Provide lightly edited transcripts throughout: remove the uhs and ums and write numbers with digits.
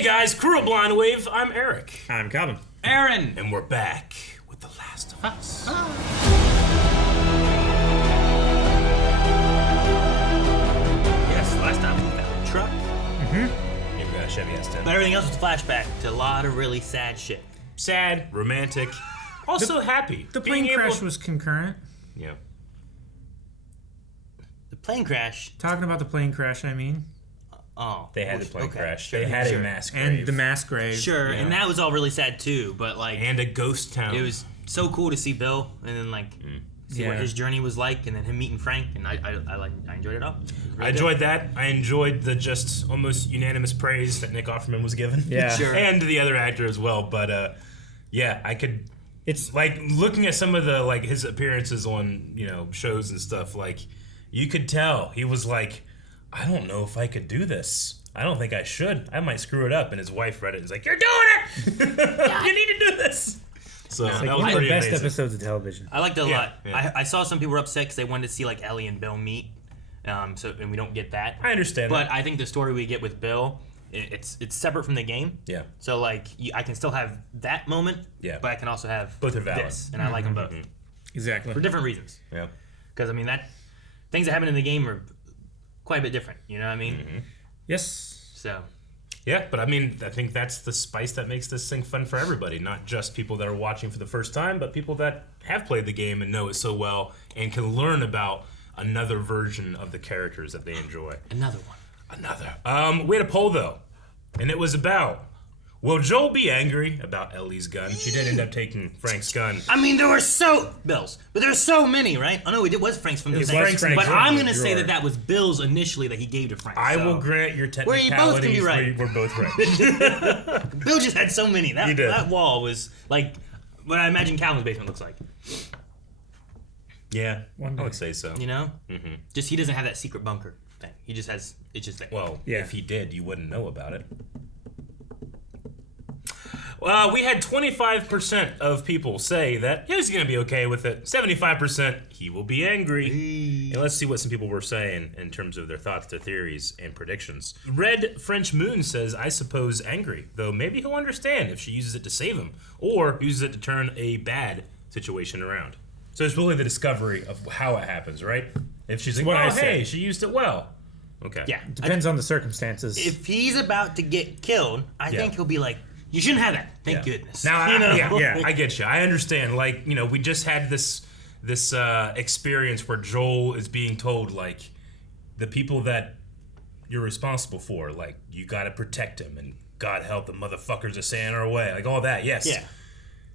Hey guys, crew of Blind Wave, I'm Eric. I'm Calvin. Aaron. And we're back with The Last of Us. Yes, last time we found a truck. Yeah, we got a Chevy S10. But everything else was flashback to a lot of really sad shit. Sad, romantic, also happy. The plane Being crash able- was concurrent. Yeah. The plane crash. Talking about the plane crash, I mean. Oh. They had the plane crash. Sure, They had sure. a mass grave. And the mass grave. Sure, Yeah. and that was all really sad too, but like And a ghost town. it was so cool to see Bill and then like see what Yeah. his journey was like and then him meeting Frank and I enjoyed it all. It was really I enjoyed that. I enjoyed the just almost unanimous praise that Nick Offerman was given. Yeah. Sure. And the other actor as well. But yeah, I could. It's like looking at some of the like his appearances on shows and stuff. Like you could tell he was like, I don't know if I could do this. I don't think I should. I might screw it up. And his wife read it and was like, "You're doing it. You need to do this." So It's that like was one of the pretty best amazing. episodes of television. I liked it a Yeah, lot. yeah. I saw some people were upset because they wanted to see like Ellie and Bill meet, and we don't get that. I understand. But I think the story we get with Bill, it's separate from the game. Yeah. So like I can still have that moment. Yeah. But I can also have Both are valid. this, and I like them both Exactly. for different reasons. Yeah. Because I mean things that happen in the game are quite a bit different. You know what I mean? Yes. So. Yeah, but I mean, I think that's the spice that makes this thing fun for everybody. Not just people that are watching for the first time, but people that have played the game and know it so well and can learn about another version of the characters that they enjoy. Another one. We had a poll, though, and it was about, will Joel be angry about Ellie's gun? She did end up taking Frank's gun. I mean, there were Bill's, but there's so many, right? Oh no, it was Frank's from the was thing. Frank's from the But drawer. I'm gonna say that was Bill's initially that he gave to Frank. I so. will grant your Where you both can be technicalities. right. We're both right. Bill just had so many. He did. That wall was like what I imagine Calvin's basement looks like. Yeah, One I day. would say so. You know? Mm-hmm. Just he doesn't have that secret bunker thing. He just has it's just there. Well, Yeah. if he did, you wouldn't know about it. We had 25% of people say that he's going to be okay with it. 75% he will be angry. And let's see what some people were saying in terms of their thoughts, their theories, and predictions. Red French Moon says, I suppose angry, though maybe he'll understand if she uses it to save him or uses it to turn a bad situation around. So it's really the discovery of how it happens, right? If she's like, what I oh, said. hey, she used it well. Okay. Yeah. Depends on the circumstances. If he's about to get killed, I think he'll be like, you shouldn't have that. Thank goodness. Now, you know? yeah, I get you. I understand. Like, we just had this experience where Joel is being told, like, the people that you're responsible for, like, you got to protect him, and God help the motherfuckers are staying in our way, like all that. Yes. Yeah.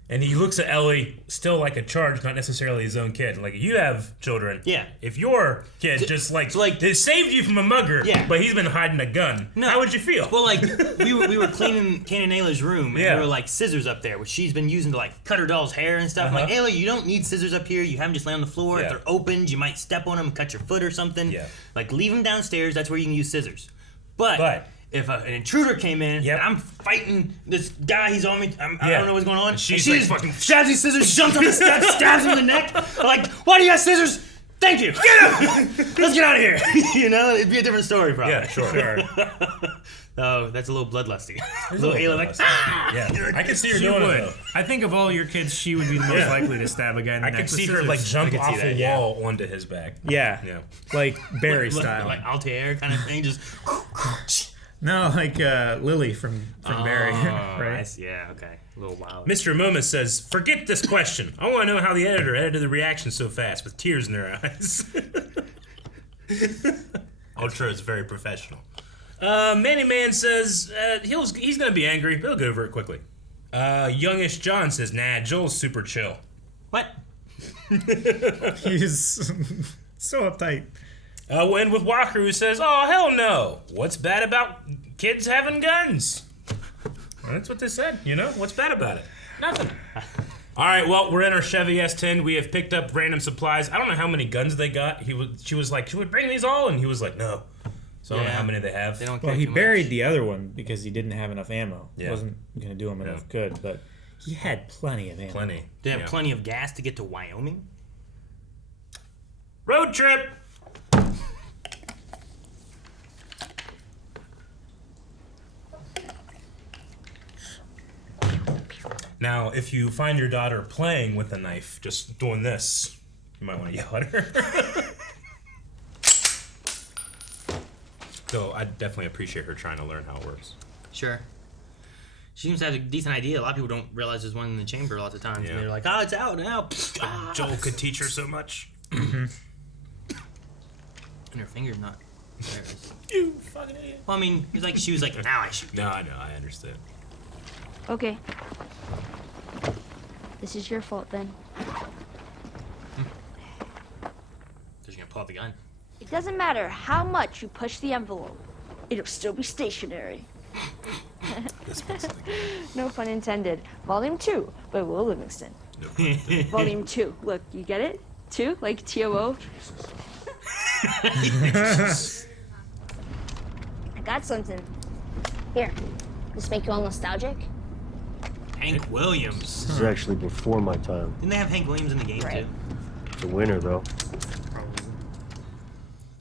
And he looks at Ellie still like a charge, not necessarily his own kid. Like, you have children. Yeah. If your kid just they saved you from a mugger, Yeah. but he's been hiding a gun, how would you feel? Well, like we were cleaning Kane and Ayla's room, and Yeah. there were like scissors up there, which she's been using to like cut her doll's hair and stuff. I'm like, Ayla, you don't need scissors up here. You have them just lay on the floor. Yeah. If they're opened, you might step on them and cut your foot or something. Yeah. Like leave them downstairs. That's where you can use scissors. But if an intruder came in and I'm fighting this guy, he's on me. I don't know what's going on. And she's she like just fucking grabs these scissors, jumps on the steps, stabs him in the neck. Like, why do you have scissors? Thank you. Let's get out of here. It'd be a different story, probably. Yeah, sure. Oh, that's a little bloodlusty. Little Ayla like, Yeah, I can see her She doing would. it, though. I think of all your kids, she would be the most likely to stab a guy in the I neck. could with see her scissors. like jump I could see off that, a yeah. wall onto his back. Yeah. Yeah. Like Barry style. like Altair kind of thing. Just. No, like Lily from Barry. Right? Nice. Yeah. Okay. A little wild. Mr. Momus says, forget this question. I want to know how the editor edited the reaction so fast with tears in their eyes. Ultra is very professional. Manny Man says he's going to be angry. He'll get over it quickly. Youngish John says, nah, Joel's super chill. What? He's so uptight. And with Walker, who says, oh, hell no. What's bad about kids having guns? Well, that's what they said, What's bad about it? Nothing. All right, well, we're in our Chevy S10. We have picked up random supplies. I don't know how many guns they got. She was like, should we bring these all? And he was like, no. So I don't know how many they have. They don't Well, care he too buried much. the other one because he didn't have enough ammo. Yeah. Wasn't going to do him enough good, but he had plenty of ammo. Plenty. They have plenty of gas to get to Wyoming. Road trip. Now, if you find your daughter playing with a knife, just doing this, you might want to yell at her. So I definitely appreciate her trying to learn how it works. Sure. She seems to have a decent idea. A lot of people don't realize there's one in the chamber lots of times. Yeah. And they're like, oh, it's out now. Joel could teach her so much. And her finger's not there. You fucking idiot. Well, I mean, she was like, now I shoot. No, I know, I understand. Okay. This is your fault then. She's gonna pull out the gun. It doesn't matter how much you push the envelope. It'll still be stationary. No pun intended. Volume 2 by Will Livingston. No pun intended. Volume 2. Look, you get it? 2? Like T-O-O? I got something. Here. This make you all nostalgic? Hank Williams. This is actually before my time. Didn't they have Hank Williams in the game, Right. too? It's a winner, though.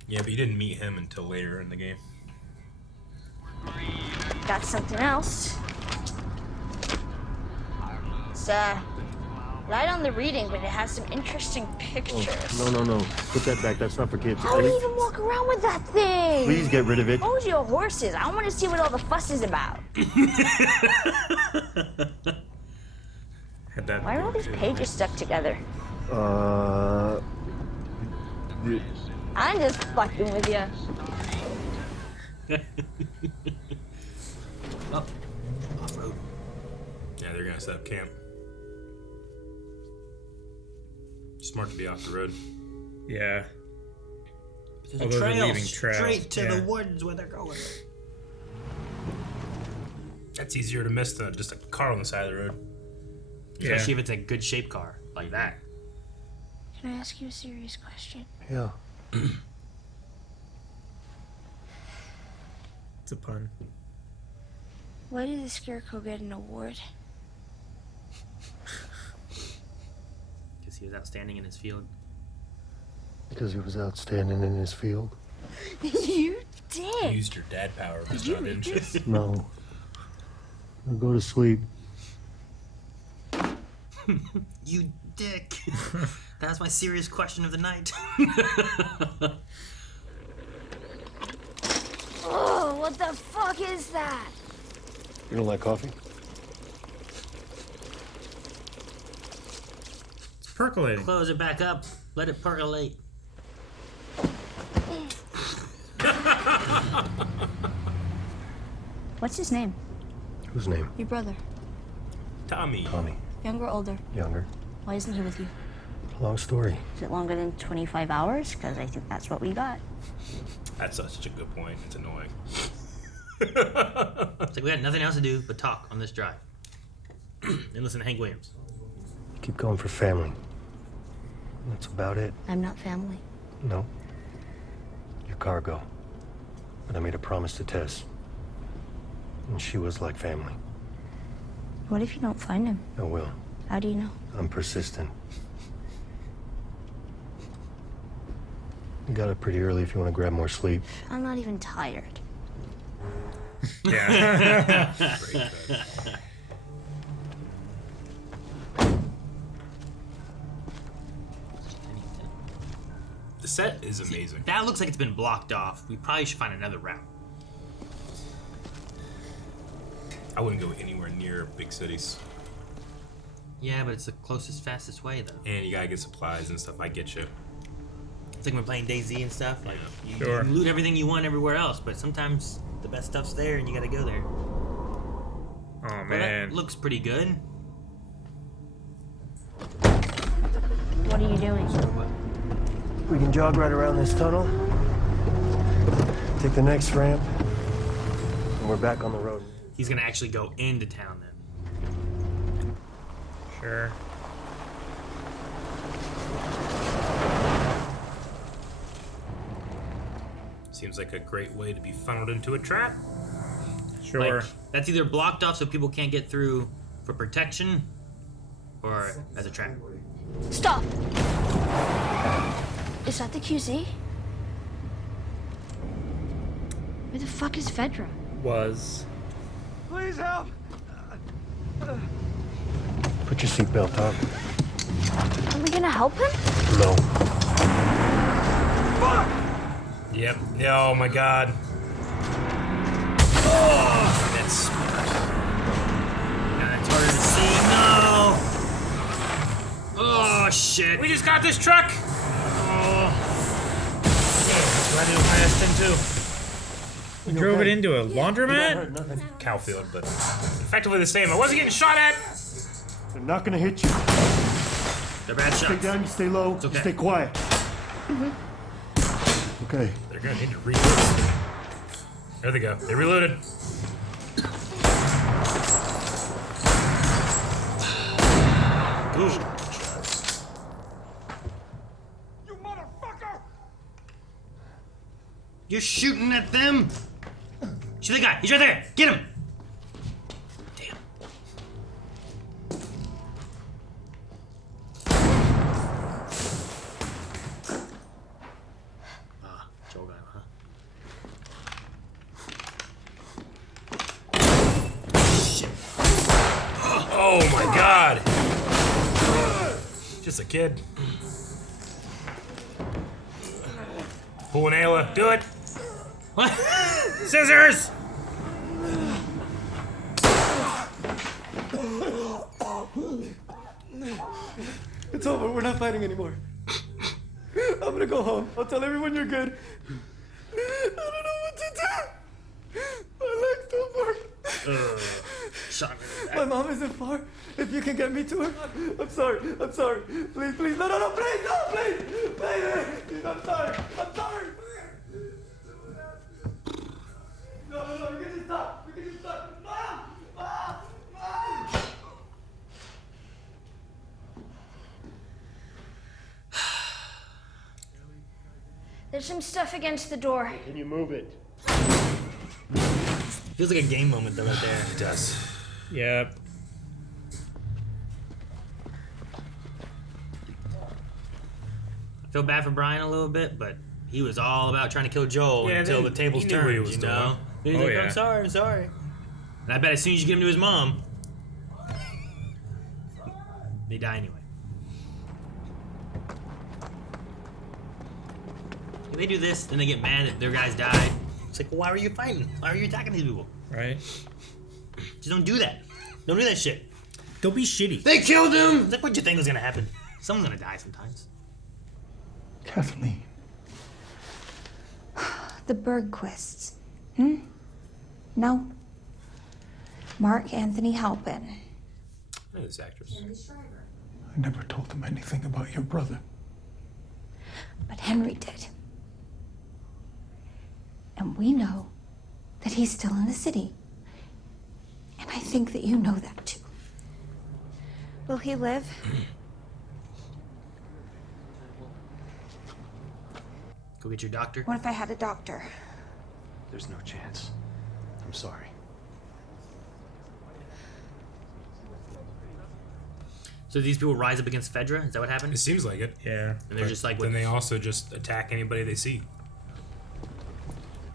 Yeah, but you didn't meet him until later in the game. Got something else. It's light on the reading, but it has some interesting pictures. No. Put that back. That's not for kids. How do you even walk around with that thing? Please get rid of it. Hold your horses. I want to see what all the fuss is about. Why are all these pages stuck together? I'm just fucking with you. Oh, off-road. Yeah, they're gonna set up camp. Smart to be off the road. Yeah. There's Although a they're trail leaving trails, straight to yeah. the woods where they're going. That's easier to miss than just a car on the side of the road. Especially if it's a good shaped car like that. Can I ask you a serious question? Yeah. It's a pun. Why did the Scarecrow get an award? Because he was outstanding in his field. Because he was outstanding in his field. You You did. used your dad power, but Did you not read in this? shit. No. I'll go to sleep. You dick. That was my serious question of the night. Oh, what the fuck is that? You don't like coffee? It's percolating. Close it back up. Let it percolate. What's his name? Whose name? Your brother. Tommy. Tommy. Younger or older? Younger. Why isn't he with you? Long story. Is it longer than 25 hours? Because I think that's what we got. That's such a good point. It's annoying. It's like we got nothing else to do but talk on this drive. And listen to Hank Williams. Keep going for family. That's about it. I'm not family. No. You're cargo. But I made a promise to Tess. And she was like family. What if you don't find him? I will. How do you know? I'm persistent. You got up pretty early if you want to grab more sleep. I'm not even tired. Yeah. Great cut. The set is amazing. That looks like it's been blocked off. We probably should find another route. I wouldn't go anywhere near big cities. Yeah, but it's the closest, fastest way, though. And you gotta get supplies and stuff. I get you. It's like when playing DayZ and stuff. Like you Sure. can loot everything you want everywhere else, but sometimes the best stuff's there and you gotta go there. Oh Well, man. that looks pretty good. What are you doing? We can jog right around this tunnel. Take the next ramp. And we're back on the road. He's gonna actually go into town then. Sure. Seems like a great way to be funneled into a trap. Sure. Like, that's either blocked off so people can't get through for protection, or as a trap. Stop! Is that the QZ? Where the fuck is Fedra? Was. Please help! Put your seatbelt on. Are we gonna help him? No. Yep. Yeah, oh my god. Oh, that's smart. It's harder to see. No! Oh, shit. We just got this truck! Oh. That's what I did with my S10 too. We drove it into a laundromat? Cowfield, but effectively the same. I wasn't getting shot at! They're not gonna hit you. They're bad Stay shots. down, you stay low, okay. you stay quiet. Okay. They're gonna need to reload. There they go. They reloaded. Ooh. You motherfucker! You're shooting at them? Shoot the guy. He's right there. Get him. Damn. Joel got him, huh? Shit. Oh my god! Just a kid. Pull an Ayla. Do it! What? Scissors! It's over. We're not fighting anymore. I'm gonna go home. I'll tell everyone you're good. I don't know what to do. My legs don't work. Shot me in the back. My mom isn't far. If you can get me to her. I'm sorry. I'm sorry. Please, please. No, no, no. Please, no, please. Please. I'm sorry. I'm sorry. No, no, no. You can just stop. You can just stop. Mom! Mom! Mom! There's some stuff against the door. Can you move it? Feels like a game moment though right there. It does. Yep. I feel bad for Brian a little bit, but he was all about trying to kill Joel Yeah, until they- the tables he knew what he turned, was you know? He's Oh, like, yeah. I'm sorry. And I bet as soon as you get him to his mom, they die anyway. If they do this, then they get mad that their guys died. It's like, well, why were you fighting? Why are you attacking these people? Right? Just don't do that. Don't do that shit. Don't be shitty. They killed him! It's like, what'd you think was gonna happen? Someone's gonna die sometimes. Kathleen. The Bergquists. No. Mark Anthony Halpin. Look at this actress. I never told them anything about your brother. But Henry did. And we know that he's still in the city. And I think that you know that too. Will he live? Go get your doctor. What if I had a doctor? There's no chance. I'm sorry. So these people rise up against Fedra? Is that what happened? It seems like it. Yeah. And they're just like, Then they also just attack anybody they see.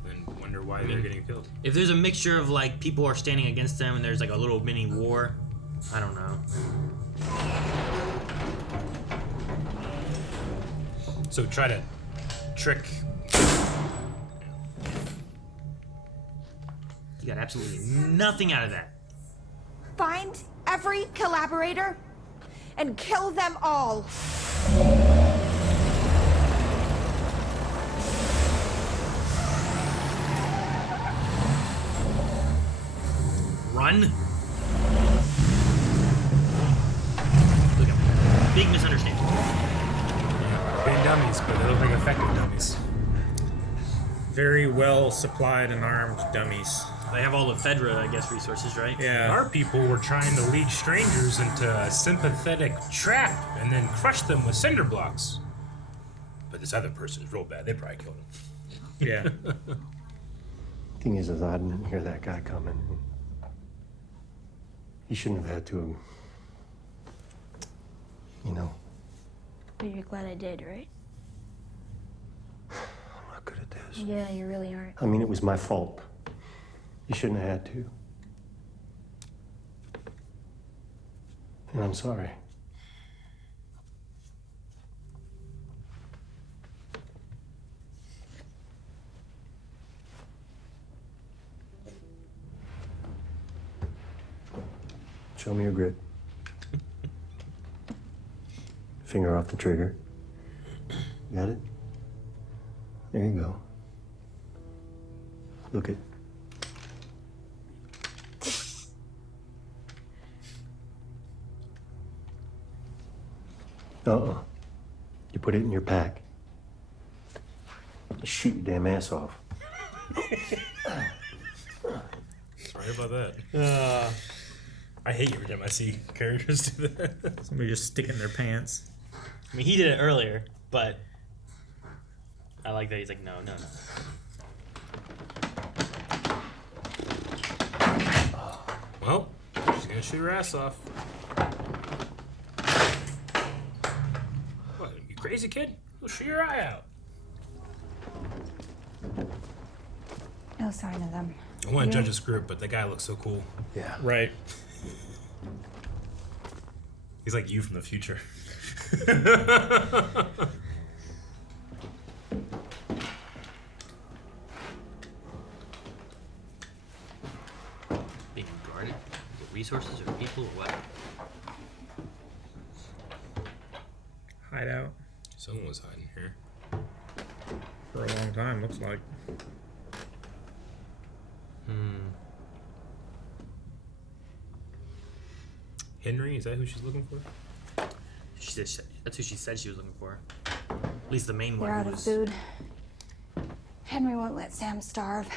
Then wonder why they're getting killed. if there's a mixture of like people are standing against them and there's like a little mini war, I don't know. So try to trick. You got absolutely nothing out of that. Find every collaborator and kill them all. Run. Look at big misunderstanding. Being dummies, but they look like effective dummies. Very well supplied and armed dummies. They have all the Fedra, I guess, resources, right? Yeah. Our people were trying to lead strangers into a sympathetic trap and then crush them with cinder blocks. But this other person's real bad. They probably killed him. Yeah. Thing is, I didn't hear that guy coming. He shouldn't have had to. You know, But you're glad I did, right? I'm not good at this. Yeah, you really aren't. I mean, it was my fault. You shouldn't have had to. And I'm sorry. Show me your grit. Finger off the trigger. Got it? There you go. Look it. You put it in your pack. You shoot your damn ass off. Sorry about that. I hate every time I see characters do that. Somebody just sticking their pants. I mean, he did it earlier, but I like that he's like, no. Well, she's gonna shoot her ass off. What, you crazy kid? Go shoot your eye out. No sign of them. I want to judge this group, but that guy looks so cool. Yeah. Right. He's like you from the future. Being guarded? Resources or people or what? Hideout. Someone was hiding here. For a long time, looks like. Henry, is that who she's looking for? That's who she said she was looking for. At least the main one. They're out who of was... food. Henry won't let Sam starve.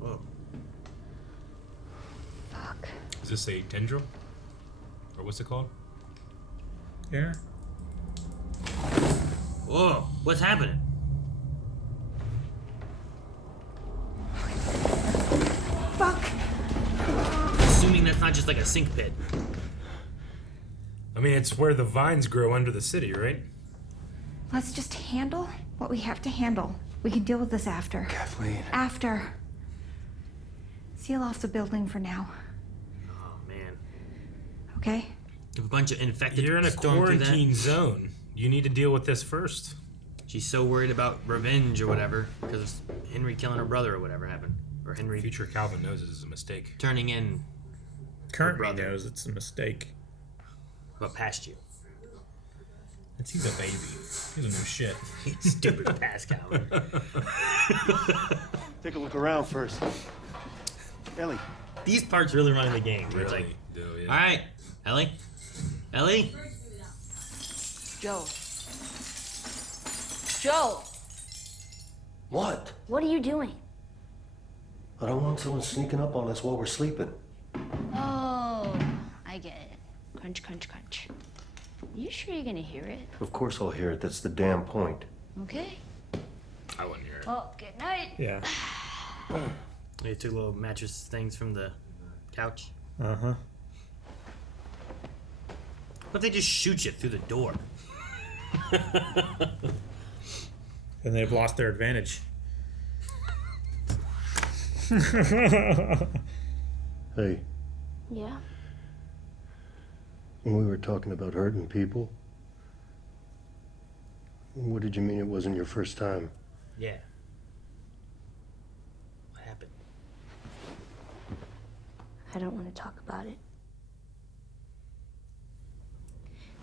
Whoa. Fuck. Is this a tendril? Or what's it called? Yeah. Whoa. What's happening? Fuck! Assuming that's not just like a sink pit. I mean, it's where the vines grow under the city, right? Let's just handle what we have to handle. We can deal with this after. Kathleen. After. Seal off the building for now. Oh, man. Okay? If a bunch of infected You're in a storm through that. quarantine zone. You need to deal with this first. She's so worried about revenge or whatever because Henry killing her brother or whatever happened. Or Henry Future Calvin knows this is a mistake. turning in Current me brother. knows it's a mistake. what past you. He's a baby. He doesn't know shit. Stupid Pascal. Take a look around first. Ellie. These parts really running the game. Where it's Really like, do, yeah. all right, Ellie? Ellie? Joe. Joe! What? What are you doing? I don't want someone sneaking up on us while we're sleeping. Oh, I get it. Crunch, crunch, crunch. You sure you're gonna hear it? Of course I'll hear it. That's the damn point. Okay. I wouldn't hear it. Well, good night. Yeah. They took little mattress things from the couch. Uh-huh. What if they just shoot you through the door? And they've lost their advantage. Hey, Yeah? when we were talking about hurting people, what did you mean it wasn't your first time? Yeah. What happened? I don't want to talk about it.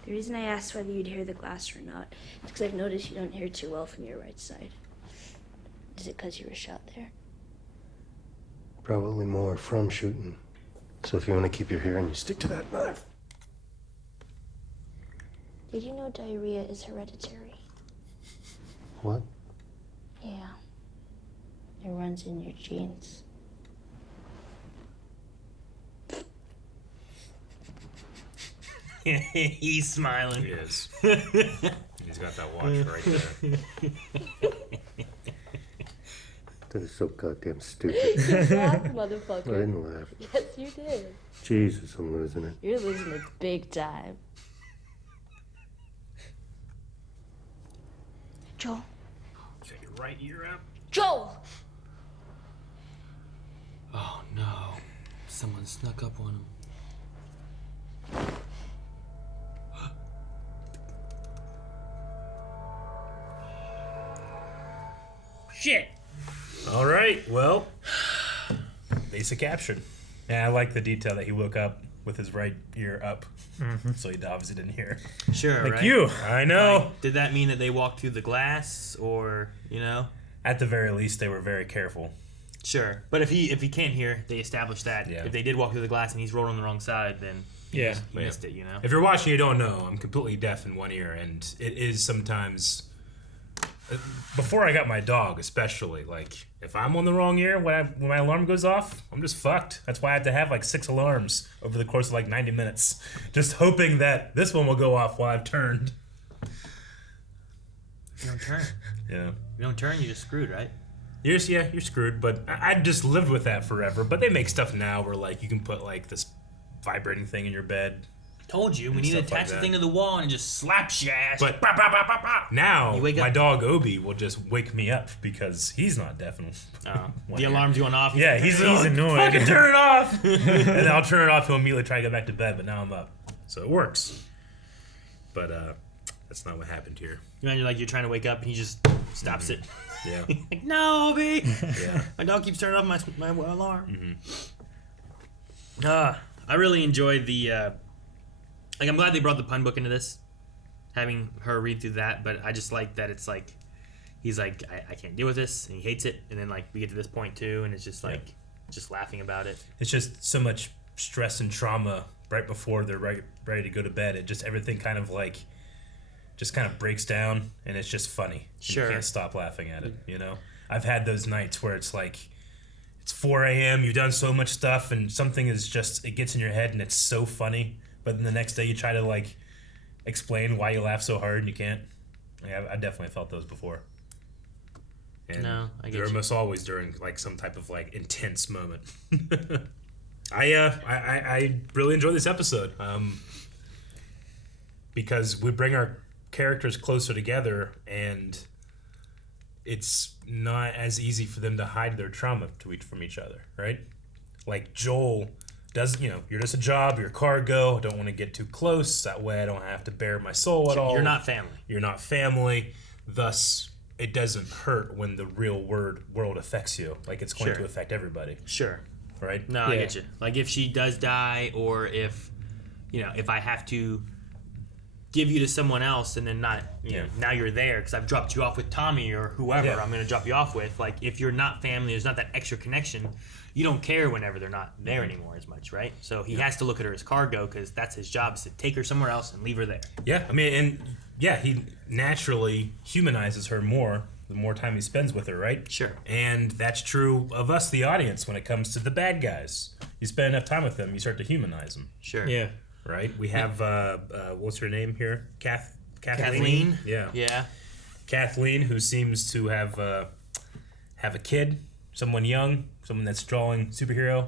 The reason I asked whether you'd hear the glass or not is because I've noticed you don't hear too well from your right side. Is it because you were shot there? Probably more from shooting. So if you want to keep your hearing, you stick to that knife. Did you know diarrhea is hereditary? What? Yeah. It runs in your genes. He's smiling. He is. He's got that watch right there. That is so goddamn stupid. Laugh, I motherfucker. didn't laugh. Yes, you did. Jesus, I'm losing it. You're losing it big time. Joel. You got your right ear up. Joel! Oh no. Someone snuck up on him. Shit. All right, well, Theysa captured. Yeah, I like the detail that he woke up with his right ear up, so he obviously didn't hear. Sure, Like right? you. I know. Like, did that mean that they walked through the glass, or you know? At the very least, they were very careful. Sure, but if he can't hear, they established that. Yeah. If they did walk through the glass and he's rolled on the wrong side, then Yeah. he missed it. You know. If you're watching, you don't know. I'm completely deaf in one ear, and it is sometimes. Before I got my dog, especially, like, if I'm on the wrong ear when my alarm goes off, I'm just fucked. That's why I had to have, like, 6 alarms over the course of, like, 90 minutes. Just hoping that this one will go off while I've turned. You don't turn. Yeah. You don't turn, you're just screwed, right? You're screwed, but I just lived with that forever. But they make stuff now where, like, you can put, like, this vibrating thing in your bed. Told you, we need to Stuff like attach the that. thing to the wall and it just slaps your ass. But now, You wake my up- dog Obi will just wake me up because he's not deaf. The alarm's going off. Yeah, he's annoyed. Fucking turn it off. And then I'll turn it off. He'll immediately try to go back to bed. But now I'm up, so it works. But that's not what happened here. You imagine, like, you're trying to wake up and he just stops it. Yeah. Like, no, Obi! Yeah. My dog keeps turning off my alarm. I really enjoyed the... like, I'm glad they brought the pun book into this, having her read through that, but I just like that it's like, he's like, I can't deal with this, and he hates it, and then, like, we get to this point, too, and it's just, like, just laughing about it. It's just so much stress and trauma right before they're ready to go to bed. It just, everything kind of, like, just kind of breaks down, and it's just funny. Sure. You can't stop laughing at it, you know? I've had those nights where it's like, it's 4 a.m., you've done so much stuff, and something is just, it gets in your head, and it's so funny. But then the next day you try to, like, explain why you laugh so hard and you can't. Yeah, I definitely felt those before. And No, I get they're you. almost always during, like, some type of, like, intense moment. I really enjoyed this episode because we bring our characters closer together, and it's not as easy for them to hide their trauma from each other, right? Like Joel does, you know, you're just a job, you're cargo, I don't want to get too close, that way I don't have to bare my soul at all. You're not family. You're not family, thus it doesn't hurt when the real world affects you, like it's going Sure. to affect everybody, Sure. right? No, I get you. Like, if she does die, or if, you know, if I have to give you to someone else and then not, you know, now you're there because I've dropped you off with Tommy or whoever Yeah. I'm going to drop you off with. Like, if you're not family, there's not that extra connection, you don't care whenever they're not there anymore as much, right? So he has to look at her as cargo because that's his job, is to take her somewhere else and leave her there. Yeah, I mean, and yeah, he naturally humanizes her more the more time he spends with her, right? Sure. And that's true of us, the audience, when it comes to the bad guys. You spend enough time with them, you start to humanize them, Sure. Yeah. right? We have, what's her name here? Kathleen? Yeah. Yeah. Kathleen, who seems to have a kid, someone young, someone that's drawing superhero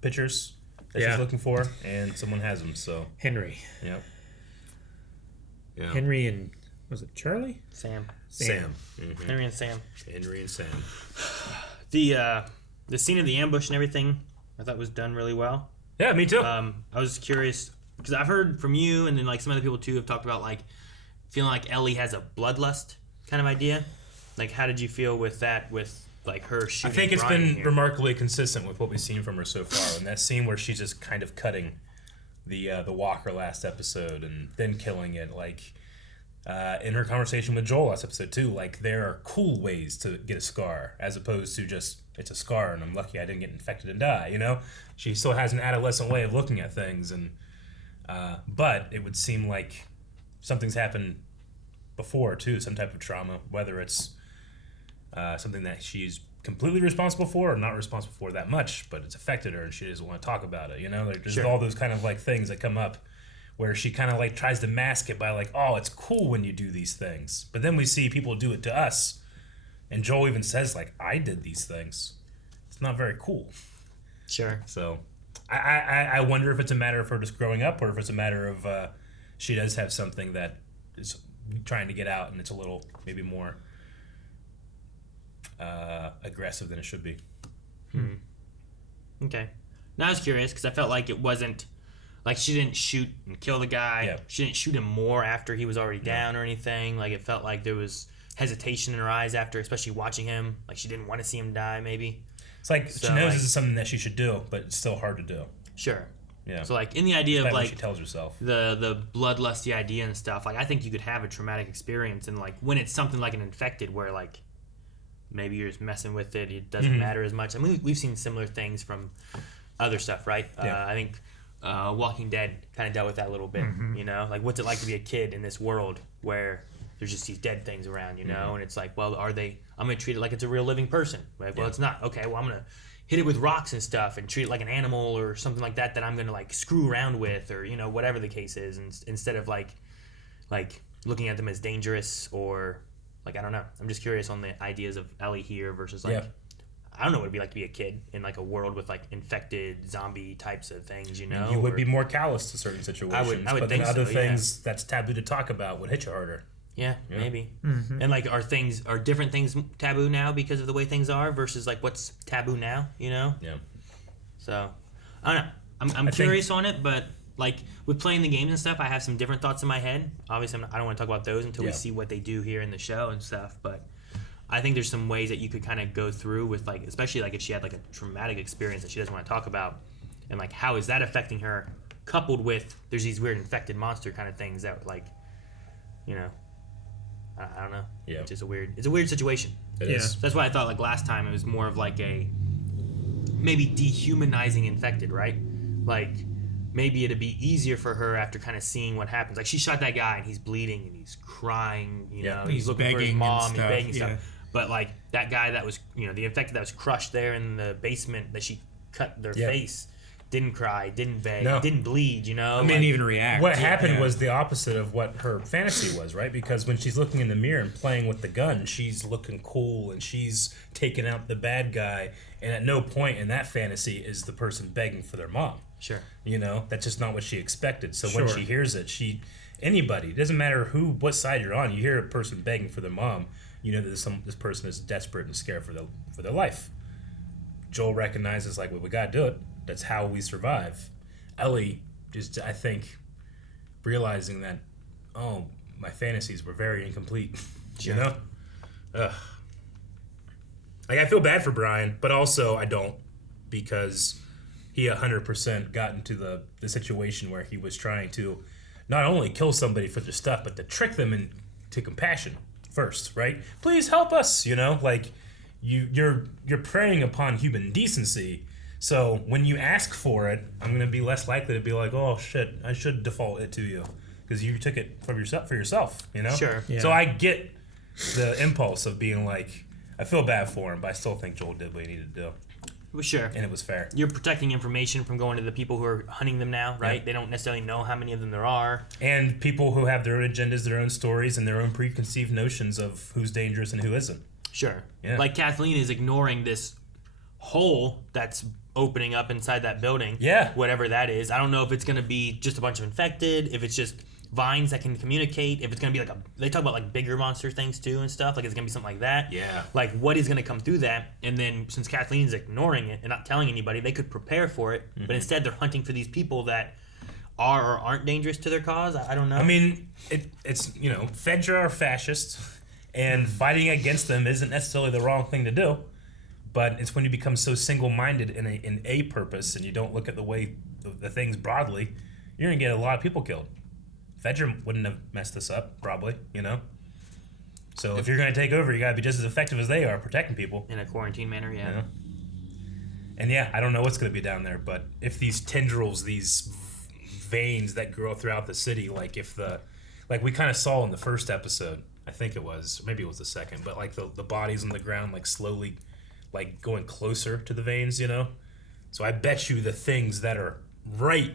pictures that Yeah. she's looking for, and someone has them, so, Henry. yeah. Yeah. Henry and, was it Charlie? Sam. Sam. Mhm. Henry and Sam. Henry and Sam. The scene of the ambush and everything, I thought was done really well. Yeah, me too. I was curious because I've heard from you, and then like some other people too have talked about like feeling like Ellie has a bloodlust kind of idea. Like, how did you feel with that? With like her I shooting? think it's Brian been here? remarkably consistent with what we've seen from her so far. And that scene where she's just kind of cutting the walker last episode and then killing it, like in her conversation with Joel last episode too. Like, there are cool ways to get a scar as opposed to just it's a scar and I'm lucky I didn't get infected and die. You know, she still has an adolescent way of looking at things, and but it would seem like something's happened before too, some type of trauma, whether it's something that she's completely responsible for or not responsible for that much, but it's affected her and she doesn't want to talk about it, you know? Like, there's Sure. all those kind of like things that come up where she kind of like tries to mask it by like, oh, it's cool when you do these things. But then we see people do it to us, and Joel even says like, I did these things. It's not very cool. Sure. So I wonder if it's a matter of her just growing up or if it's a matter of she does have something that is trying to get out and it's a little maybe more aggressive than it should be. Okay. Now I was curious because I felt like it wasn't like she didn't shoot and kill the guy. Yeah. She didn't shoot him more after he was already down or anything. Like it felt like there was hesitation in her eyes after, especially watching him. Like she didn't want to see him die. Maybe. It's like So, she knows like- this is something that she should do, but it's still hard to do. Sure. Yeah. So like in the idea That's of what like she tells herself. the bloodlusty idea and stuff, like I think you could have a traumatic experience, and like when it's something like an infected where like maybe you're just messing with it, it doesn't matter as much. I mean, we've seen similar things from other stuff, right? Yeah. I think Walking Dead kind of dealt with that a little bit, you know, like what's it like to be a kid in this world where there's just these dead things around, you know, and it's like, well, are they? I'm gonna treat it like it's a real living person. Like, well, it's not. Okay, well, I'm gonna hit it with rocks and stuff and treat it like an animal or something like that I'm gonna like screw around with, or you know, whatever the case is, and instead of like looking at them as dangerous, or like I don't know. I'm just curious on the ideas of Ellie here versus like I don't know what it'd be like to be a kid in like a world with like infected zombie types of things, you know. You would or- be more callous to certain situations, I would but then think other so, yeah. things that's taboo to talk about would hit you harder. Yeah, maybe. And like, are different things taboo now because of the way things are versus like what's taboo now? You know. Yeah. So, I don't know. I'm think- curious on it, but like with playing the games and stuff, I have some different thoughts in my head. Obviously, I don't want to talk about those until we Yeah. see what they do here in the show and stuff. But I think there's some ways that you could kind of go through with like, especially like if she had like a traumatic experience that she doesn't want to talk about, and like how is that affecting her, coupled with there's these weird infected monster kind of things that like, you know. I don't know. Yeah. It's just it's a weird situation. It is. That's why I thought like last time it was more of like a maybe dehumanizing infected, right? Like maybe it'd be easier for her after kind of seeing what happens. Like she shot that guy and he's bleeding and he's crying, you know, he's looking for his begging and mom and stuff, begging yeah. stuff. But like that guy that was, you know, the infected that was crushed there in the basement that she cut their face, didn't cry, didn't beg, No. didn't bleed, you know? Didn't even react. What happened Yeah. was the opposite of what her fantasy was, right? Because when she's looking in the mirror and playing with the gun, she's looking cool and she's taking out the bad guy. And at no point in that fantasy is the person begging for their mom. Sure. You know, that's just not what she expected. So when Sure. she hears it, anybody, it doesn't matter what side you're on, you hear a person begging for their mom, you know that this person is desperate and scared for their life. Joel recognizes like, well, we gotta do it. That's how we survive. Ellie just, I think, realizing that, oh, my fantasies were very incomplete. You know? Ugh. Like, I feel bad for Brian, but also I don't, because he 100% got into the situation where he was trying to not only kill somebody for their stuff, but to trick them into compassion first, right? Please help us, you know? Like, you're preying upon human decency. So when you ask for it, I'm gonna be less likely to be like, oh shit, I should default it to you because you took it for yourself, you know. Sure. Yeah. So I get the impulse of being like, I feel bad for him, but I still think Joel did what he needed to do, Well, sure. and it was fair. You're protecting information from going to the people who are hunting them now, right? Yeah. They don't necessarily know how many of them there are. And people who have their own agendas, their own stories, and their own preconceived notions of who's dangerous and who isn't. Sure. Yeah. Like Kathleen is ignoring this hole that's opening up inside that building. Yeah. Whatever that is. I don't know if it's going to be just a bunch of infected, if it's just vines that can communicate, if it's going to be like they talk about like bigger monster things too and stuff, like it's going to be something like that. Yeah. Like what is going to come through that? And then since Kathleen's ignoring it and not telling anybody, they could prepare for it, but instead they're hunting for these people that are or aren't dangerous to their cause. I don't know. I mean, it's, you know, Fedra are fascists, and fighting against them isn't necessarily the wrong thing to do. But it's when you become so single-minded in a purpose and you don't look at the way the things broadly, you're gonna get a lot of people killed. Fedra wouldn't have messed this up, probably, you know. So if you're gonna take over, you gotta be just as effective as they are protecting people. in a quarantine manner, yeah. You know? And yeah, I don't know what's gonna be down there, but if these tendrils, these veins that grow throughout the city, like we kind of saw in the first episode, I think it was, maybe it was the second, but like the bodies on the ground, like slowly, like going closer to the veins, you know. So I bet you the things that are right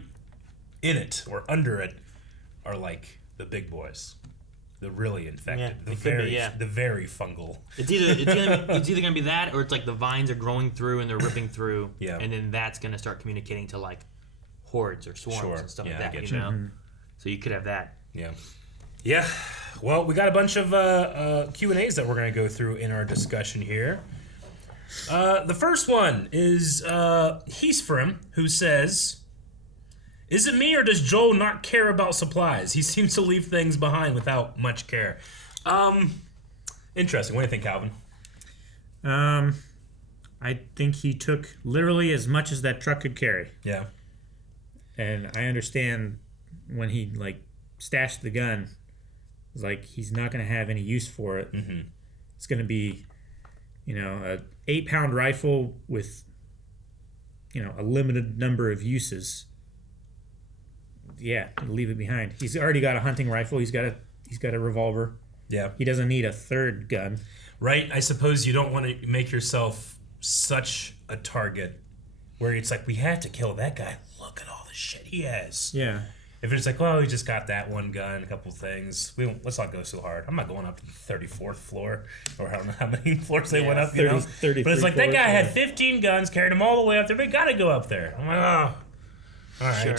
in it or under it are like the big boys, the really infected, Yeah, it could be, yeah. the very fungal. It's either gonna be that, or it's like the vines are growing through and they're ripping through, Yeah. and then that's gonna start communicating to like hordes or swarms Sure. and stuff Yeah, I like that. get You you. know, so you could have that. Yeah. Yeah. Well, we got a bunch of Q&As that we're going to go through in our discussion here. The first one is Heesfrim, who says, "Is it me or does Joel not care about supplies? He seems to leave things behind without much care." Interesting. What do you think, Calvin? I think he took literally as much as that truck could carry. Yeah. And I understand when he stashed the gun, it's he's not going to have any use for it. Mm-hmm. It's going to be, a 8-pound rifle with, a limited number of uses. Yeah, leave it behind. He's already got a hunting rifle. He's got a revolver. Yeah. He doesn't need a third gun. Right. I suppose you don't want to make yourself such a target where it's we have to kill that guy. Look at all the shit he has. Yeah. If it's well, he just got that one gun, a couple things. Let's not go so hard. I'm not going up to the 34th floor, or I don't know how many floors they went up. 30, but it's that guy had 15 guns, carried them all the way up there. We got to go up there. I'm oh, all right. Sure.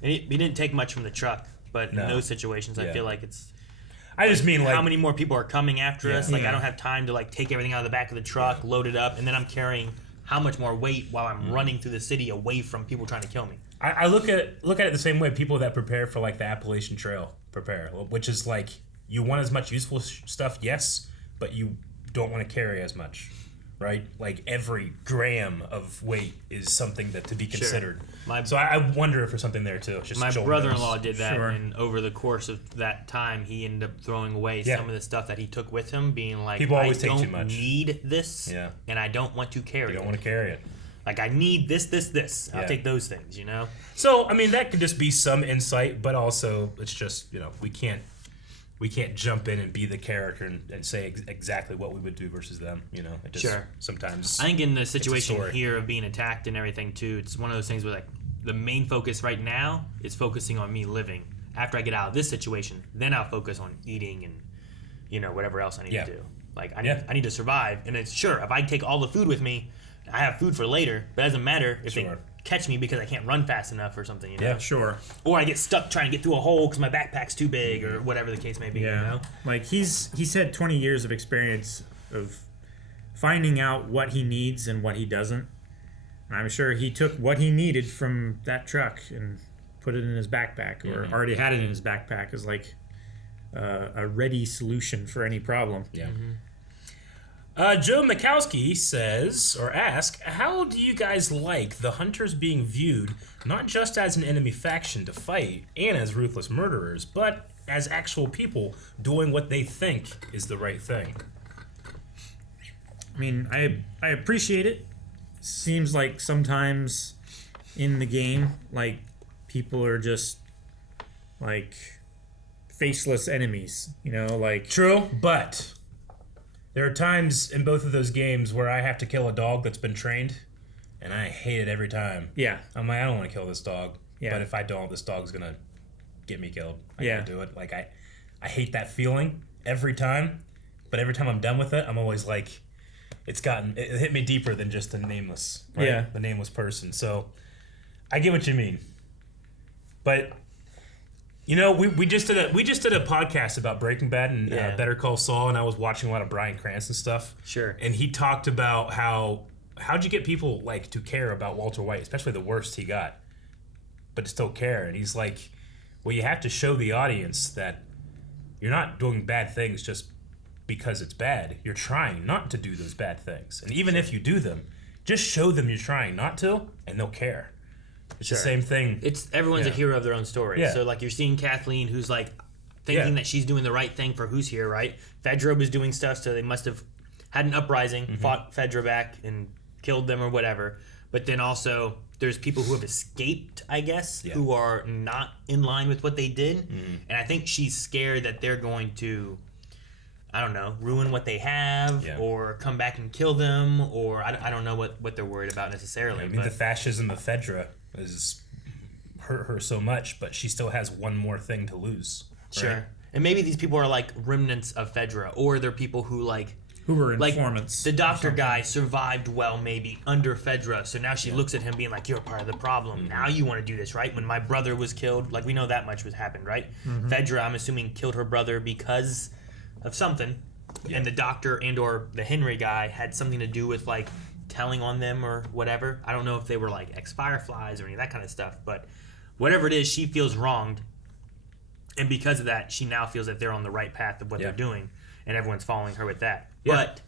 He didn't take much from the truck, but in those situations, I feel like it's. I just mean how many more people are coming after us? I don't have time to take everything out of the back of the truck, load it up, and then I'm carrying how much more weight while I'm running through the city away from people trying to kill me. I look at it the same way people that prepare for the Appalachian Trail prepare, which is you want as much useful stuff, yes, but you don't want to carry as much, right? Every gram of weight is something to be considered. Sure. So I wonder if there's something there too. Just my brother-in-law did that, and over the course of that time, he ended up throwing away some of the stuff that he took with him, being people always take too don't much. Need this, and I don't want to carry it. You don't want to carry it. I need this. I'll take those things, So, I mean, that could just be some insight, but also it's just, we can't jump in and be the character and say exactly what we would do versus them, It just sometimes. I think in the situation here of being attacked and everything too, it's one of those things where the main focus right now is focusing on me living. After I get out of this situation, then I'll focus on eating and, whatever else I need to do. I need to survive, and it's if I take all the food with me, I have food for later, but it doesn't matter if they catch me because I can't run fast enough or something, Yeah, sure. Or I get stuck trying to get through a hole because my backpack's too big or whatever the case may be, He's had 20 years of experience of finding out what he needs and what he doesn't. And I'm sure he took what he needed from that truck and put it in his backpack, or already had it in his backpack as a ready solution for any problem. Yeah. Mm-hmm. Joe Mikowski asks, how do you guys like the hunters being viewed not just as an enemy faction to fight and as ruthless murderers, but as actual people doing what they think is the right thing? I mean, I appreciate it. Seems like sometimes in the game, people are just faceless enemies, True, but there are times in both of those games where I have to kill a dog that's been trained, and I hate it every time. Yeah. I'm I don't want to kill this dog. Yeah. But if I don't, this dog's going to get me killed. I can't do it. I hate that feeling every time, but every time I'm done with it, I'm always it hit me deeper than just the nameless, right? Yeah. The nameless person. So I get what you mean. But we just did a podcast about Breaking Bad and Better Call Saul, and I was watching a lot of Bryan Cranston stuff. Sure. And he talked about how'd you get people to care about Walter White, especially the worst he got, but to still care. And he's well, you have to show the audience that you're not doing bad things just because it's bad. You're trying not to do those bad things, and even if you do them, just show them you're trying not to, and they'll care. It's the same thing. Everyone's a hero of their own story. Yeah. So you're seeing Kathleen, who's thinking that she's doing the right thing for who's here, right? Fedra was doing stuff, so they must have had an uprising, fought Fedra back and killed them or whatever. But then also there's people who have escaped, I guess, who are not in line with what they did. Mm-hmm. And I think she's scared that they're going to, I don't know, ruin what they have or come back and kill them, or I don't know what they're worried about necessarily. I mean, the fascism of Fedra has hurt her so much, but she still has one more thing to lose. Right? Sure. And maybe these people are remnants of Fedra, or they're people who who were informants. The doctor guy survived well maybe under Fedra, so now she looks at him being you're part of the problem. Mm-hmm. Now you want to do this, right? When my brother was killed, we know that much happened, right? Mm-hmm. Fedra, I'm assuming, killed her brother because of something. and the doctor and or the Henry guy had something to do with like telling on them or whatever. I don't know if they were like ex-Fireflies or any of that kind of stuff, but whatever it is, she feels wronged, and because of that, she now feels that they're on the right path of what they're doing, and everyone's following her with that. Yeah. But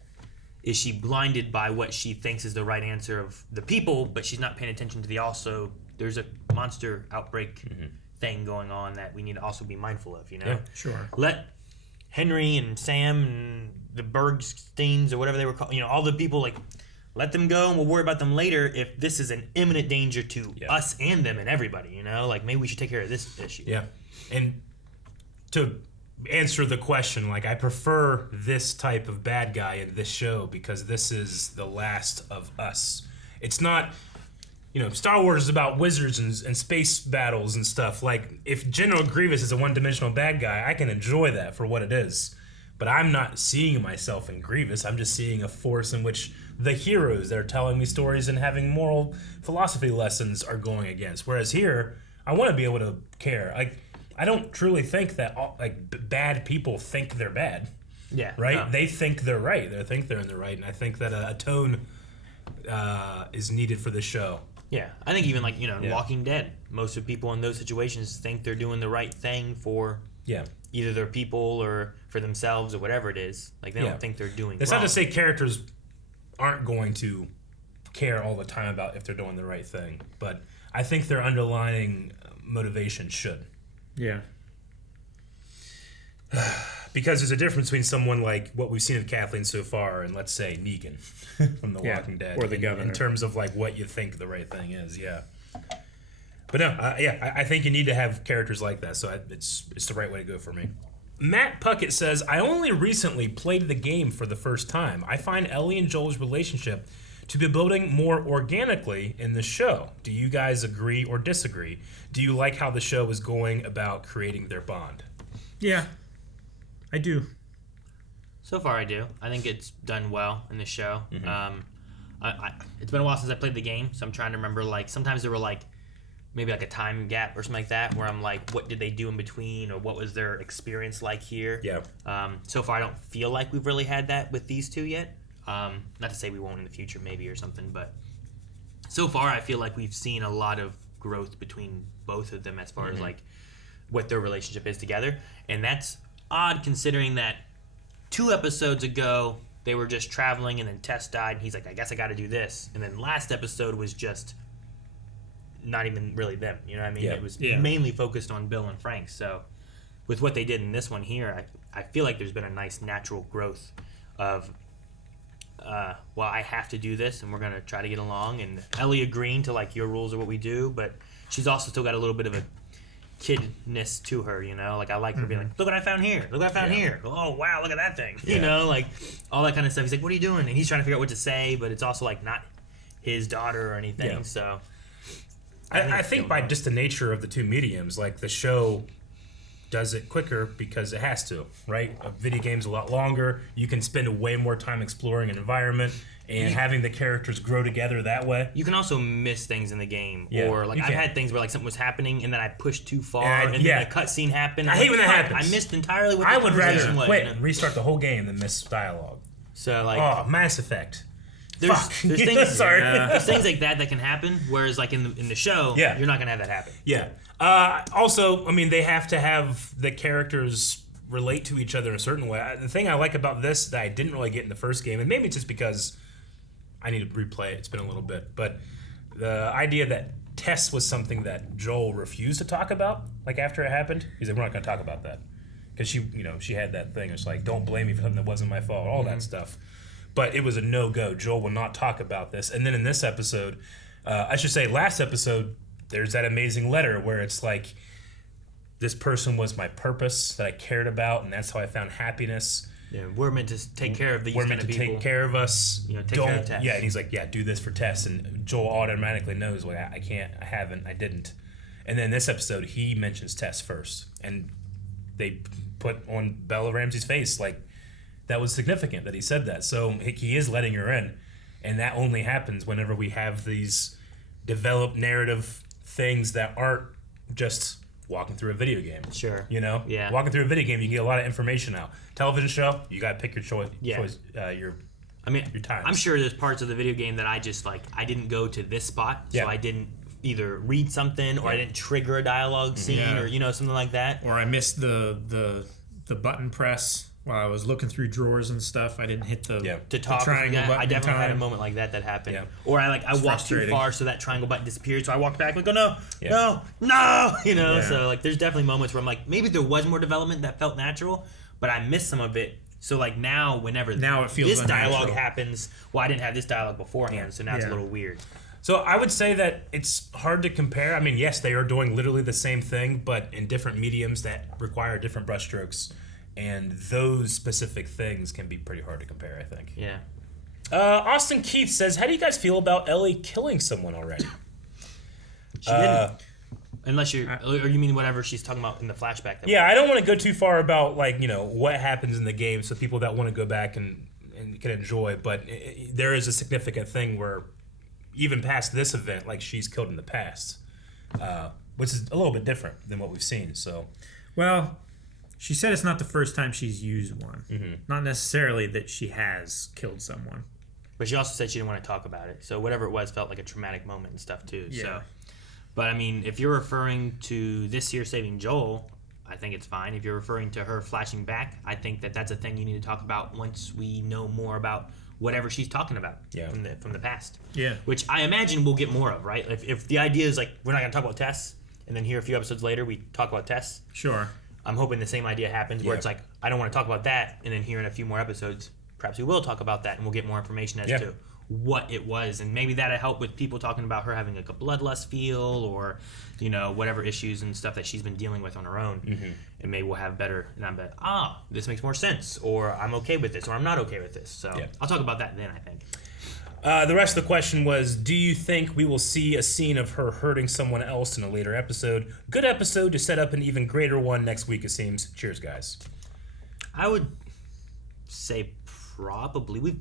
is she blinded by what she thinks is the right answer of the people, but she's not paying attention to the also there's a monster outbreak thing going on that we need to also be mindful of, you know? Yeah, sure. Let Henry and Sam and the Bergsteins or whatever they were called, you know, all the people, like, let them go and we'll worry about them later if this is an imminent danger to us and them and everybody, you know? Like, maybe we should take care of this issue. Yeah. And to answer the question, like, I prefer this type of bad guy in this show because this is the last of us. It's not, you know, Star Wars is about wizards and space battles and stuff. Like, if General Grievous is a one-dimensional bad guy, I can enjoy that for what it is. But I'm not seeing myself in Grievous. I'm just seeing a force in which the heroes that are telling me stories and having moral philosophy lessons are going against. Whereas here, I want to be able to care. Like, I don't truly think that bad people think they're bad. Yeah. Right? No. They think they're right. They think they're in the right. And I think that a tone is needed for the show. Yeah. I think even, like, you know, in Walking Dead, most of the people in those situations think they're doing the right thing for either their people or for themselves or whatever it is. Like, they don't think they're doing That's wrong. not to say characters aren't going to care all the time about if they're doing the right thing. But I think their underlying motivation should. Yeah. Because there's a difference between someone like what we've seen of Kathleen so far and, let's say, Negan from The Walking Dead. Or the governor. In terms of, like, what you think the right thing is, But no, I think you need to have characters like that, so it's the right way to go for me. Matt Puckett says, I only recently played the game for the first time. I find Ellie and Joel's relationship to be building more organically in the show. Do you guys agree or disagree? Do you like how the show is going about creating their bond? Yeah, I do. So far, I do. I think it's done well in the show. Mm-hmm. It's been a while since I played the game, so I'm trying to remember, like, sometimes there were, like, maybe like a time gap or something like that where I'm like, what did they do in between, or what was their experience like here? Yeah. So far, I don't feel like we've really had that with these two yet. Not to say we won't in the future, maybe, or something, but so far, I feel like we've seen a lot of growth between both of them as far as, like, what their relationship is together. And that's odd considering that 2 episodes ago, they were just traveling and then Tess died, and he's like, I guess I got to do this. And then last episode was just not even really them, you know what I mean? Yeah. It was mainly focused on Bill and Frank. So with what they did in this one here, I feel like there's been a nice natural growth of, well, I have to do this, and we're going to try to get along. And Ellie agreeing to, like, your rules are what we do, but she's also still got a little bit of a kidness to her, you know? Like, I like her being like, look what I found here. Look what I found here. Oh, wow, look at that thing. You know, like, all that kind of stuff. He's like, what are you doing? And he's trying to figure out what to say, but it's also, like, not his daughter or anything, Yeah. so... I think by just the nature of the two mediums, like, the show does it quicker because it has to, right? A video game's a lot longer. You can spend way more time exploring an environment and having the characters grow together that way. You can also miss things in the game, or like you I've can. had things where like something was happening and then I pushed too far, And and then a cutscene happened. I and hate when that fuck, happens. I missed entirely what I the would rather conversation was, quit you know? and restart the whole game than miss dialogue. So like, Oh, Mass Effect. there's Fuck. things, Sorry. there's things like that can happen. Whereas like in the show, Yeah. you're not gonna have that happen. Yeah. Also, I mean, they have to have the characters relate to each other in a certain way. The thing I like about this that I didn't really get in the first game, and maybe it's just because I need to replay it. It's been a little bit, but the idea that Tess was something that Joel refused to talk about, like after it happened, he's like, "We're not going to talk about that," because she had that thing. It's like, "Don't blame me for something that wasn't my fault," all that stuff. But it was a no-go. Joel will not talk about this. And then in this episode, I should say, last episode, there's that amazing letter where it's like, this person was my purpose that I cared about, and that's how I found happiness. Yeah, we're meant to take care of these We're kind meant of to people. take care of us. You know, take care of Tess. Yeah, and he's like, yeah, do this for Tess. And Joel automatically knows, like, I can't, I haven't, I didn't. And then this episode, he mentions Tess first. And they put on Bella Ramsey's face, like, that was significant that he said that. So he is letting her in. And that only happens whenever we have these developed narrative things that aren't just walking through a video game. Sure. You know? Yeah. Walking through a video game, you can get a lot of information out. Television show, you got to pick your choice. Yeah. Your times. I'm sure there's parts of the video game that I just like. I didn't go to this spot, so I didn't either read something or I didn't trigger a dialogue scene or something like that. Or I missed the button press while I was looking through drawers and stuff. I didn't hit the To talk. triangle button. I definitely in had a time. moment like that happened. Yeah. Or I walked too frustrating. far, so that triangle button disappeared. So I walked back and go, no. Yeah. So like, there's definitely moments where I'm like, maybe there was more development that felt natural, but I missed some of it. So like now it feels this dialogue unnatural. happens, well, I didn't have this dialogue beforehand, so now it's a little weird. So I would say that it's hard to compare. I mean, yes, they are doing literally the same thing, but in different mediums that require different brushstrokes. And those specific things can be pretty hard to compare, I think. Yeah. Austin Keith says, how do you guys feel about Ellie killing someone already? She didn't. Unless or you mean whatever she's talking about in the flashback. Yeah, I don't want to go too far about, like, what happens in the game, so people that want to go back and can enjoy, but there is a significant thing where even past this event, like, she's killed in the past, which is a little bit different than what we've seen. So, Well, she said it's not the first time she's used one. Mm-hmm. Not necessarily that she has killed someone. But she also said she didn't want to talk about it. So whatever it was felt like a traumatic moment and stuff too. Yeah. So, but I mean, if you're referring to this year saving Joel, I think it's fine. If you're referring to her flashing back, I think that's a thing you need to talk about once we know more about whatever she's talking about from the past. Yeah. Which I imagine we'll get more of, right? If the idea is like we're not going to talk about Tess, and then here a few episodes later we talk about Tess. Sure. I'm hoping the same idea happens where it's like I don't want to talk about that, and then here in a few more episodes, perhaps we will talk about that, and we'll get more information as to what it was, and maybe that'll help with people talking about her having like a bloodlust feel, or whatever issues and stuff that she's been dealing with on her own, and maybe we'll have better. And I'm like, this makes more sense, or I'm okay with this, or I'm not okay with this. So I'll talk about that then. I think. the rest of the question was, do you think we will see a scene of her hurting someone else in a later episode? Good episode to set up an even greater one next week, it seems. Cheers, guys. I would say probably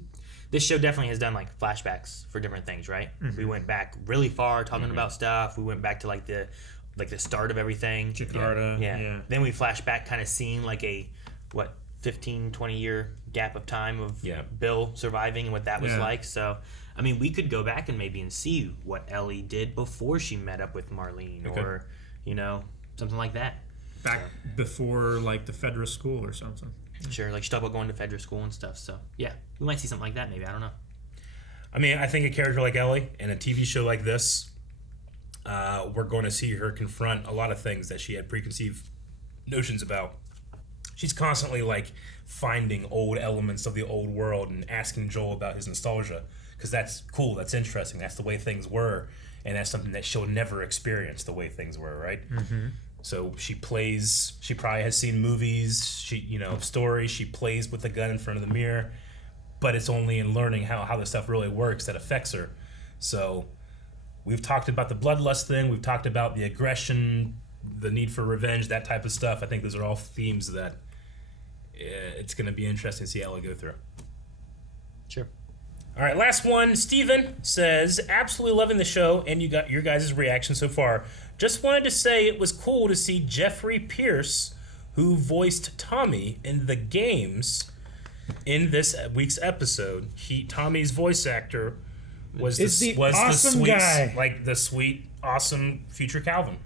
this show definitely has done like flashbacks for different things, right? We went back really far talking about stuff. We went back to like the start of everything. Jakarta. Yeah. Then we flash back, kind of seeing like a 15, 20 year gap of time of Bill surviving and what that was like. So I mean, we could go back and maybe see what Ellie did before she met up with Marlene, or something like that. Back before like the federal school or something. Sure, like she talked about going to federal school and stuff. So yeah, we might see something like that. Maybe, I don't know. I mean, I think a character like Ellie in a TV show like this, we're going to see her confront a lot of things that she had preconceived notions about. She's constantly like finding old elements of the old world and asking Joel about his nostalgia, because that's cool, that's interesting, that's the way things were, and that's something that she'll never experience the way things were, right? So she probably has seen movies, stories, she plays with the gun in front of the mirror, but it's only in learning how this stuff really works that affects her. So we've talked about the bloodlust thing, we've talked about the aggression, the need for revenge, that type of stuff. I think those are all themes that it's going to be interesting to see Ellie go through. Sure. All right, last one. Steven says, absolutely loving the show and you got your guys' reaction so far. Just wanted to say it was cool to see Jeffrey Pierce, who voiced Tommy in the games, in this week's episode. Tommy's voice actor was the sweet, guy. like the sweet, awesome future Calvin.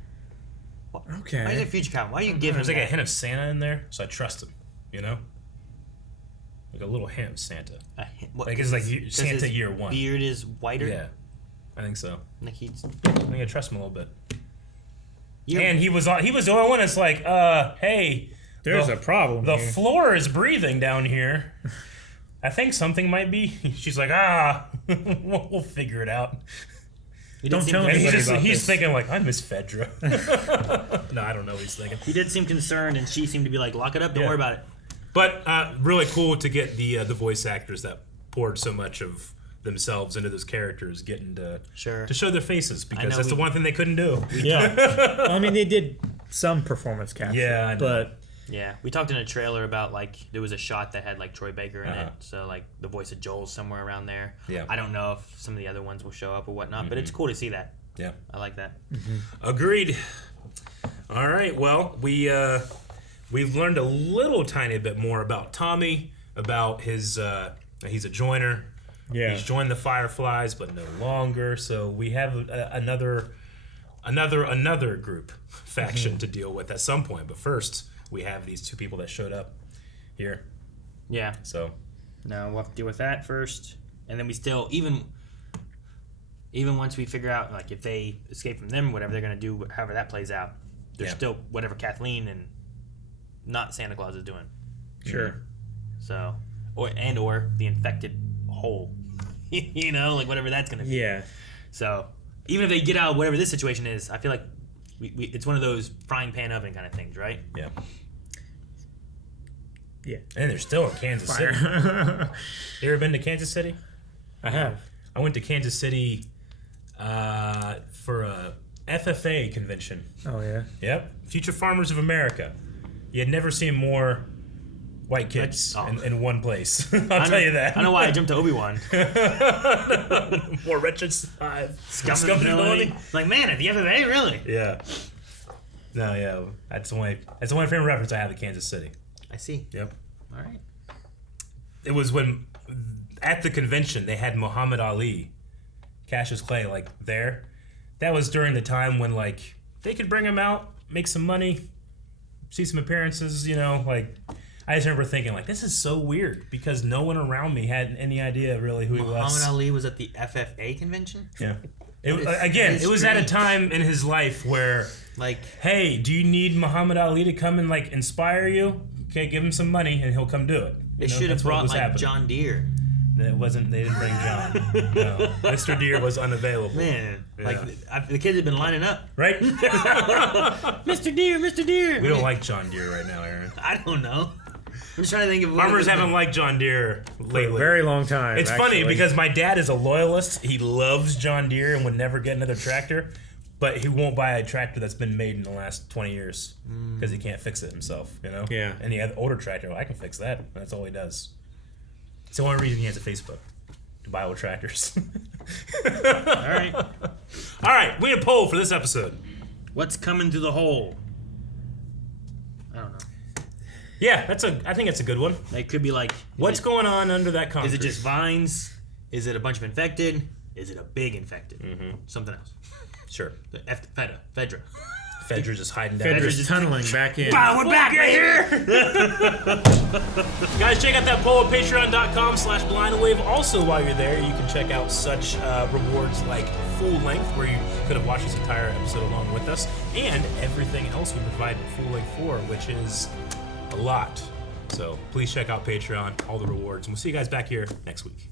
Okay. Why is it future Calvin? Why are you giving There's like that? a hint of Santa in there, so I trust him. Like a little hint of Santa. Like it's like Santa year one. Beard is whiter. Yeah, I think so. Like he's. I think I trust him a little bit. And he was the only one that's like, hey, there's a problem. The here. floor is breathing down here. I think something might be. She's like, we'll figure it out. Don't tell And anybody about he's this. thinking like, I miss Fedra. No, I don't know what he's thinking. He did seem concerned, and she seemed to be like, lock it up, don't worry about it. But really cool to get the voice actors that poured so much of themselves into those characters getting to show their faces, because that's the one thing they couldn't do. Yeah. Well, I mean, they did some performance capture. Yeah, I know. But yeah, we talked in a trailer about like there was a shot that had like Troy Baker in it, so like the voice of Joel's somewhere around there. Yeah. I don't know if some of the other ones will show up or whatnot, but it's cool to see that. Yeah, I like that. Agreed. All right. Well, we've learned a little tiny bit more about Tommy, about his he's a joiner. Yeah. He's joined the Fireflies, but no longer. So we have another group faction to deal with at some point. But first, we have these two people that showed up here. Yeah. So No, we'll have to deal with that first, and then we still even once we figure out like if they escape from them, whatever they're gonna do, however that plays out, there's still whatever Kathleen and not Santa Claus is doing. Sure. So, or the infected hole, you know, like whatever that's gonna be. Yeah. So even if they get out of whatever this situation is, I feel like we it's one of those frying pan oven kind of things, right? yeah. Yeah. And they're still in Kansas City. Fire. You ever been to Kansas City? I have. I went to Kansas City for a FFA convention. Oh yeah. Yep. Future Farmers of America. You had never seen more white kids in one place. I'll tell you that. I know why I jumped to Obi-Wan. More wretched five. Scumability. Like, man, at the FFA, really? Yeah. No, yeah. That's the only frame of reference I have to Kansas City. I see. Yep. All right. It was when at the convention they had Muhammad Ali, Cassius Clay, like there. That was during the time when like they could bring him out, make some money, see some appearances, you know, like I just remember thinking like this is so weird because no one around me had any idea really who he was. Muhammad Ali was at the FFA convention? Yeah. That is It was at a strange. time in his life where Like, hey, do you need Muhammad Ali to come and like inspire you? Okay, give him some money and he'll come do it. they should have brought like John Deere. It wasn't. They didn't bring John. No, Mr. Deere was unavailable. Man, Yeah. like the kids have been lining up. Right? Mr. Deere, Mr. Deere. We don't like John Deere right now, Aaron. I don't know. I'm just trying to think of Farmers haven't liked John Deere For a lately. very long time. It's funny actually. because my dad is a loyalist. He loves John Deere and would never get another tractor, but he won't buy a tractor that's been made in the last 20 years because he can't fix it himself. You know? Yeah. And he had an older tractor. Well, I can fix that. That's all he does. It's the only reason he has a Facebook. To buy old tractors. All right. All right, we need a poll for this episode. What's coming through the hole? I don't know. Yeah, I think it's a good one. It could be like, What's going on under that concrete? Is it just vines? Is it a bunch of infected? Is it a big infected? Something else. Sure. The Fedra. Fedra's just hiding down. Fedra's just- tunneling back in. Wow, we're back right here. Guys, check out that poll at patreon.com/blindwave. Also, while you're there, you can check out such rewards like full length, where you could have watched this entire episode along with us, and everything else we provide full length for, which is a lot. So please check out Patreon, all the rewards, and we'll see you guys back here next week.